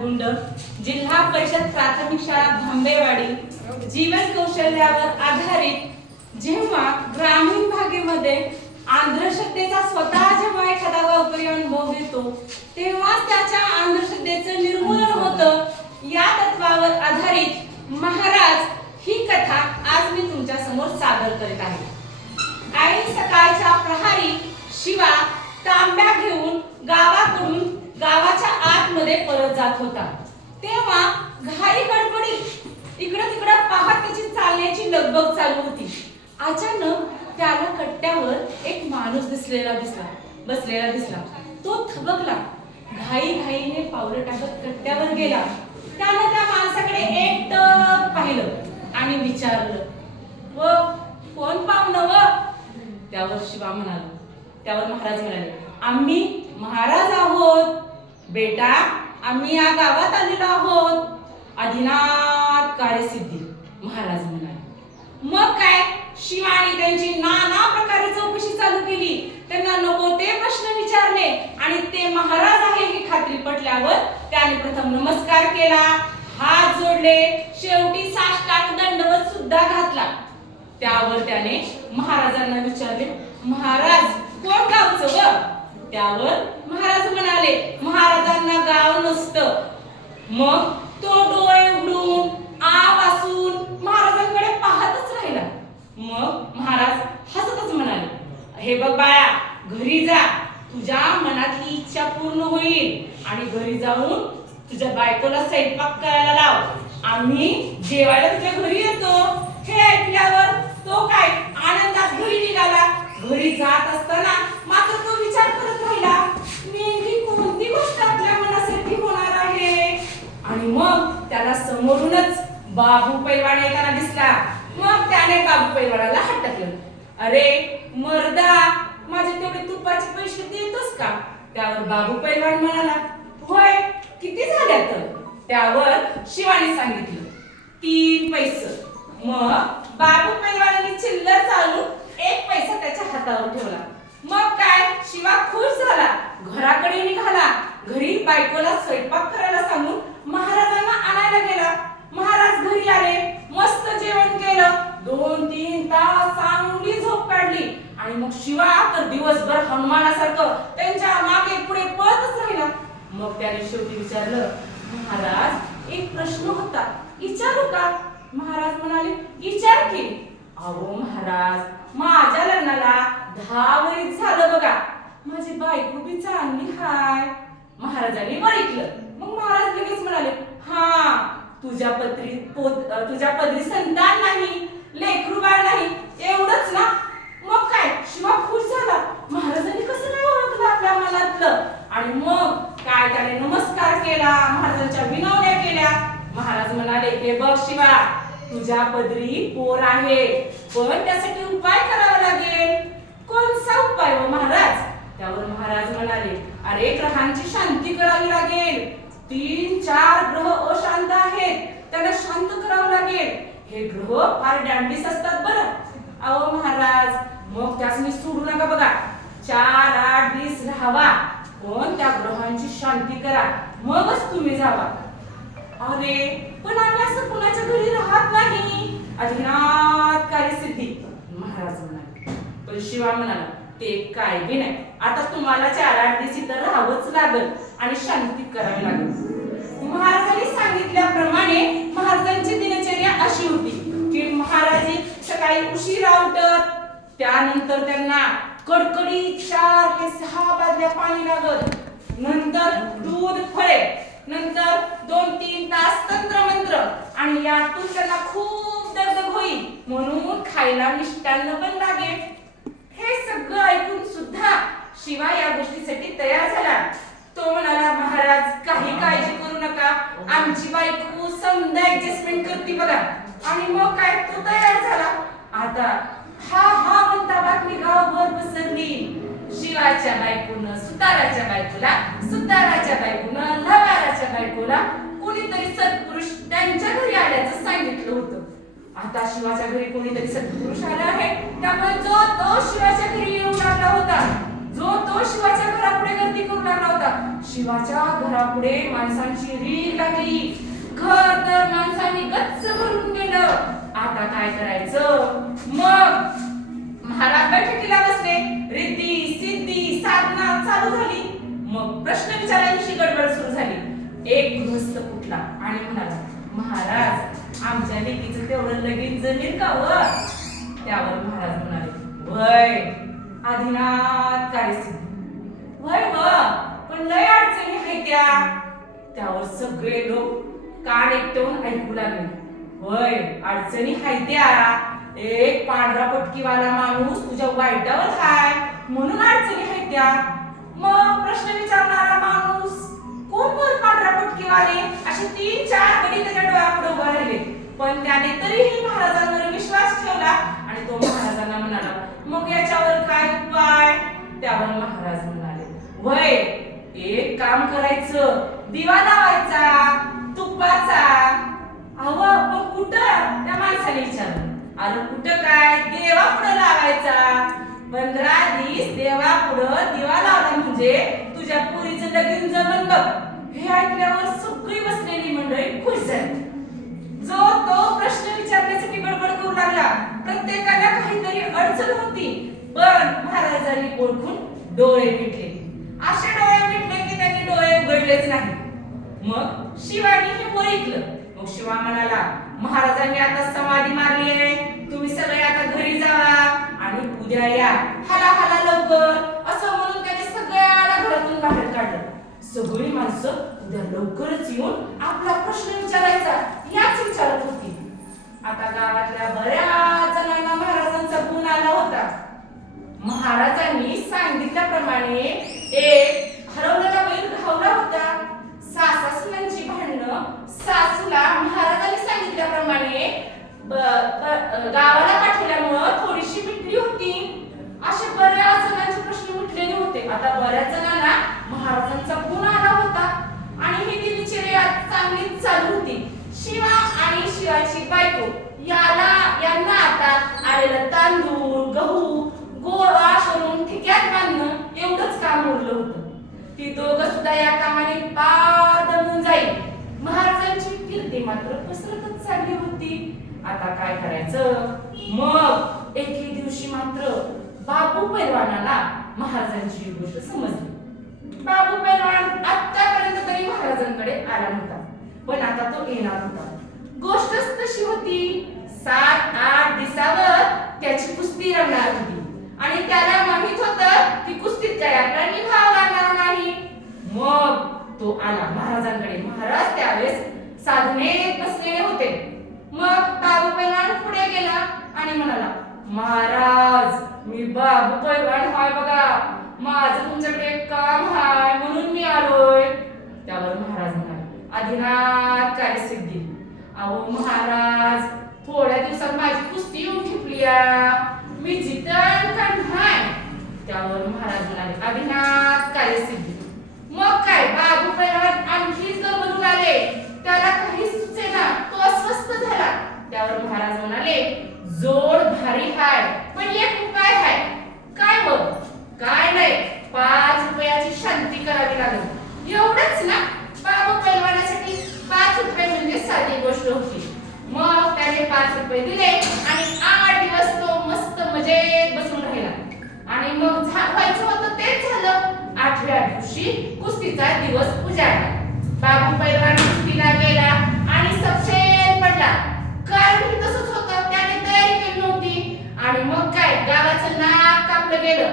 गुंड, जिल्हा परिषद प्राथमिक शाळा भांबेवाडी, जीवन कौशल्यावर आधारित जेव्हा ग्रामीण भागेमध्ये अंधश्रद्धेचा स्वतः जेव्हा एखादा गावकरी अनुभव घेतो तेव्हाच त्याच्या अंधश्रद्धेचं निर्मूलन होतं. या तत्वावर आधारित महाराज ही कथा आज मी तुमच्या समोर सादर करीत आहे. ऐन सकाळच्या प्रहारी शिवा तांब्या घेऊन गावाकडून गावाच्या आतमध्ये परत जात होता. तेव्हा घाई गडबडीत इकडं तिकडं पाहत त्याची चालण्याची लगबग चालू होती. अचानक त्याला कट्ट्यावर एक माणूस बसलेला दिसला. तो थबकला. घाई घाईने पावलं टाकत कट्ट्यावर गेला. त्यानं त्या माणसाकडे एकटक पाहिलं आणि विचारलं, "व कोण पाहुणं व?" त्यावर शिवा म्हणाला. त्यावर महाराज म्हणाले, "आम्ही महाराज आहोत बेटा, आम्ही या गावात आलेलो आहोत. अधिनाथ कार्यसिद्धी." महाराज म्हणाले. मग काय शिवानी त्यांची नाना प्रकारे चौकशी चालू केली. त्यांना नको ते प्रश्न विचारले आणि ते महाराज आहे ही खात्री पटल्यावर त्याने प्रथम नमस्कार केला, हात जोडले, शेवटी साष्टांग दंडवत सुद्धा घातला. त्यावर त्याने महाराजांना विचारले, "महाराज कोण गावचं व?" त्यावर महाराज म्हणाले, "महाराजांना गाव नसतं." मग तो डोळे उघडून आ वासून महाराजांकडे पाहतच राहिला. मग महाराज हसतच म्हणाले, "हे बघ बाळा, घरी जा, तुझ्या मनातली इच्छा पूर्ण होईल आणि घरी जाऊन तुझ्या बायकोला स्वयंपाक करायला लाव. आम्ही जेवायला तुझ्या घरी येतो." हे ऐकल्यावर तो काय आनंदात घरी निघाला. घरी जात असताना मात्र तो विचार करत राहिला, नेमकी कोणती गोष्ट आपल्या मनासाठी होणार आहे. आणि मग त्याला समोरूनच बाबू पैलवान येताना दिसला. मग त्याने बाबू पैलवानाला हटकलं, "अरे मर्दा, माझे तेवढे तुपाचे पैसे देतोस का?" त्यावर बाबू पैलवान म्हणाला, "होय, किती झाल्यात?" त्यावर शिवाने सांगितलं, "3 पैसे." मग बाबू पैलवानाने चिल्लर चालून 1 पैसा त्याच्या हातावर ठेवला. मग काय शिवा खुश झाला. घराकडे निघाला. घरी बायकोला स्वयंपाक करायला सांगून महाराजांना आणायला गेला. महाराज घरी आले. मस्त जेवण केलं. 2-3 तास चांगली झोप काढली. आणि मग शिवा तर दिवसभर हनुमानासारखं त्यांच्या मागे पुढे पळतच राहिला. मग त्याने शेवटी विचारलं, "महाराज, एक प्रश्न होता, विचारू का?" महाराज म्हणाले, "विचार की." "अहो महाराज, माझ्या लग्नाला 10 वर्ष झालं बघा. माझी बायको बी चांगली हाय." महाराजांनी बघितलं. मग महाराज लगेच म्हणाले, "हा, तुझ्या पदरी संतान नाही, लेकरू बाळ नाही, एवढंच ना?" मग काय शिवा खुश झाला. महाराजांनी कसं नाही ओळखलं आपल्या मनातलं. आणि मग काय त्याने नमस्कार केला, महाराजांच्या विनवण्या केल्या. महाराज म्हणाले, "हे बघ शिवा, तुझ्या पदरी पोर आहे, पण त्यासाठी उपाय करावा लागेल." "कोणता उपाय व महाराज?" त्यावर महाराज म्हणाले, "अरे ग्रहांची शांती करावी लागेल. 3-4 ग्रह अशांत आहेत, त्यांना शांत करावं लागेल. हे ग्रह फार डॅम्बिस असतात बरं." "अहो महाराज, मग त्यासनी सोडू नका बघा. 4, 8, 20 राहावा, पण त्या ग्रहांची शांती करा, मगच तुम्ही जावा." "अरे पण आम्ही असं कुणाच्या घरी राहत नाही." "अधिनाथ कार्यसिद्धी." महाराज म्हणाले. पण शिवा म्हणाला, "ते काय बी नाही. आता तुम्हाला 4-8 दिवस इथं राहावंच लागल आणि शांती करावी लागेल." महाराजांनी सांगितल्याप्रमाणे महाराजांची दिनचर्या अशी होती की महाराज सकाळी उशिरा उठत. त्यानंतर त्यांना कडकडीत 4 ते 6 बादल्या पाणी लागत. नंतर दूध, फळे, नंतर 2-3 तास तंत्रमंत्र आणि यातून त्यांना खूप दगदग होईल म्हणून खायला मिष्टान्न पण लागेल. हे सगळं ऐकून सुद्धा शिवा या गोष्टीसाठी तयार झाला. तो म्हणाला, "महाराज, काही काळजी करू नका, आमची बायको समजा ऍडजस्टमेंट करते बघा." आणि मग काय तो तयार झाला. आता हा म्हणता बातमी गावभर पसरली. शिवाच्या बायकोनं सुताराच्या बायकोला, सुताराच्या बायकोनं लवाराच्या बायकोला कोणीतरी सत्पुरुष त्यांच्या घरी आल्याचं सांगितलं होतं. आता शिवाच्या घरी कोणीतरी सत्पुरुष आला आहे, त्यामुळे जो तो शिवाच्या घरी येऊ लागला होता. जो तो शिवाच्या घरापुढे गर्दी करू लागला होता. शिवाच्या घरापुढे माणसांची रीघ लागली. घर तर माणसांनी गच्च भरून गेलं. आता काय करायचं? मग महाराज बैठकीला बसले. रिद्धी सिद्धी साधना चालू झाली. मग प्रश्न विचारायची गडबड सुरू झाली. एक गृहस्थ उठला आणि म्हणाला, महाराज आमच्या लेकीचं तेवढं लगीन जमीन का व? त्यावर महाराज म्हणाले, वय आदिनाथ कार्यसिद्धी, वय व पण लय अडचणी आहे त्या. त्यावर सगळे लोक कान एकटवून ऐकू लागले. वय अडचणी आहे त्या. एक पांढरा पटकीवाला माणूस तुझ्या वाईटावर हाय म्हणून अडचणी आहे त्या. मग प्रश्न विचारणारा माणूस कोण बर पांढरा पटकीवाले असे 3-4 गडी त्याच्या डोळ्यापुढे उभा राहिले. पण त्याने तरीही महाराजांवर विश्वास ठेवला आणि तो महाराजांना म्हणाला, मग याच्यावर काय उपाय? त्यावर महाराज म्हणाले, वय एक काम करायचं, दिवा लावायचा तुपाचा. अहो पण कुठं? त्या माणसाने विचारलं. अरे कुठं काय? देवापुढं लावायचा. 15 दिवस देवापुढं दिवा लावला म्हणजे तुझ्या पोरीचं लगीन जमन बघ. हे ऐकल्यावर सगळी बसलेली मंडळी खुश झाली. जो तो प्रश्न विचारण्यासाठी गडबड करू लागला. प्रत्येकाला काहीतरी अडचण होती. पण महाराजांनी ओळखून डोळे मिटले. असे डोळे मिटले की त्यांनी डोळे उघडलेच नाही. मग शिवानी हे ओळखलं. मग शिवा म्हणाला, महाराजांनी आता समाधी मारली आहे. तुम्ही सगळे आता घरी जावा आणि उद्या या. हाला हाला लवकर असं म्हणून त्याने सगळ्याला घरातून बाहेर काढलं. सगळी माणसं उद्या लवकरच येऊन आपला प्रश्न विचारायचा याच विचारत होती. आता गावातल्या बऱ्याच जणांना महाराजांचा गुण आला होता. महाराजांनी सांगितल्याप्रमाणे एक हरवलेला बैल घावला होता. सासूलांची भांडणं सासूला महाराजांनी सांगितल्याप्रमाणे गावाला पाठवल्यामुळं थोडीशी मिटली होती. असे बऱ्याच जणांचे प्रश्न मिटलेले होते. आता बऱ्याच जणांना महाराजांचा गुण आला होता आणि ही दिनचर्या चांगलीच चालू होती. शिवा आणि शिवाची बायको यांना आता आलेलं तांदूळ गहू गोळा करून ठिक्यात बांधणं एवढंच काम उरलं होतं. ती दोघं सुद्धा या कामाने पार दमून जाईल. महाराजांची कीर्ती मात्र पसरतच चालली होती. आता काय करायचं? मग एके दिवशी मात्र बाबू पैलवानाला महाराजांची ही गोष्ट समजली. बाबू पैलवान आतापर्यंत तरी महाराजांकडे आला नव्हता, पण आता तो येणार होता. गोष्टच तशी होती. 7-8 दिवसावर त्याची कुस्ती रंगणार होती आणि त्याला माहित होतं की कुस्तीत काय आपला निभाव लागणार नाही. मग तो आला महाराजांकडे. महाराज त्यावेळेस साधनेत बसलेले होते. मग बाबू पैलवान पुढे गेला आणि म्हणाला, महाराज मी बाबू पैलवान हाय बघा. माझं तुमच्याकडे एक काम हाय म्हणून मी आलोय. त्यावर महाराज म्हणाले, आदिनाथ कार्यसिद्धी, अहो महाराज थोड्या दिवसात माझी कुस्ती येऊन ठिपली मी जितन का नाही? त्यावर महाराज म्हणाले, आदिनाथ कार्यसिद्धी. मग काय? बाबू पैलवान आणखीच गडबडून आले. त्याला काही सुचेना. तो अस्वस्थ झाला. त्यावर महाराज म्हणाले, जोड भारी हाय पण एक उपाय हाय. काय बघ? काय नाही, 5 रुपयाची शांती करावी लागेल. एवढंच ना? बाबू पैलवानासाठी 5 रुपये म्हणजे साधी गोष्ट होती. मग त्याने 5 रुपये दिले आणि 8 दिवस तो मस्त मजेत बसून राहिला. आणि मग व्हायचं होतं तेच झालं. 8व्या दिवशी कुस्तीचा दिवस उजाडला. बाबू पैलवान कुस्तीला गेला आणि सपशेल पडला. कारण ही तसंच होतं, त्याने तयारी केली नव्हती. आणि मग काय, गावाचं नाक कापलं गेलं.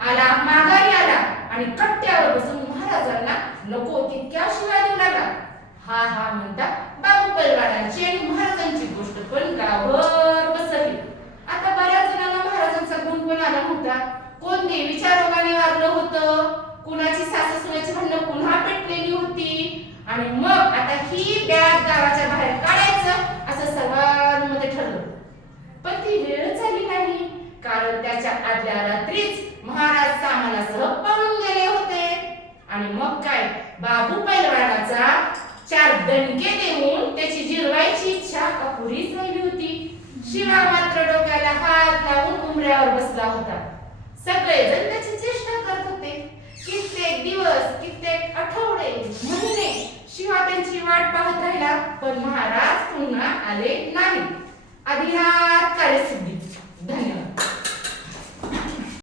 आला माघारी आला आणि कट्ट्यावर बसून महाराजांना नको तितक्या शिवाय देऊ लागला. हा हा म्हणता बाबू पैलवानाची आणि महाराजांची गोष्ट पण गावभर पसरली. आता बऱ्याच जणांना महाराजांचा गुण पण आला नव्हता. कोण देवीच्या रोगाने वारलं होतं, कुणाची सासूसुनेची भांडणं पुन्हा पेटलेली होती. आणि मग आता ही बॅग गावाच्या बाहेर काढायचं असं सर्वांमध्ये ठरलं. पण ती वेळ झाली नाही, कारण त्याच्या आदल्या रात्रीच महाराज सामानासह पळून गेले होते. आणि मग काय, बाबू पैलवानाचा 4 दणके देऊन त्याची जिरवायची इच्छा अपुरीच राहिली होती. शिवा मात्र डोक्याला हात लावून उमऱ्यावर बसला होता. सगळेजण त्याची चेष्टा करत होते. कित्येक दिवस, कित्येक आठवडे, महिने शिवा त्यांची वाट पाहत राहिला, पण महाराज पुन्हा आले नाही. आधी कार्यसिद्धी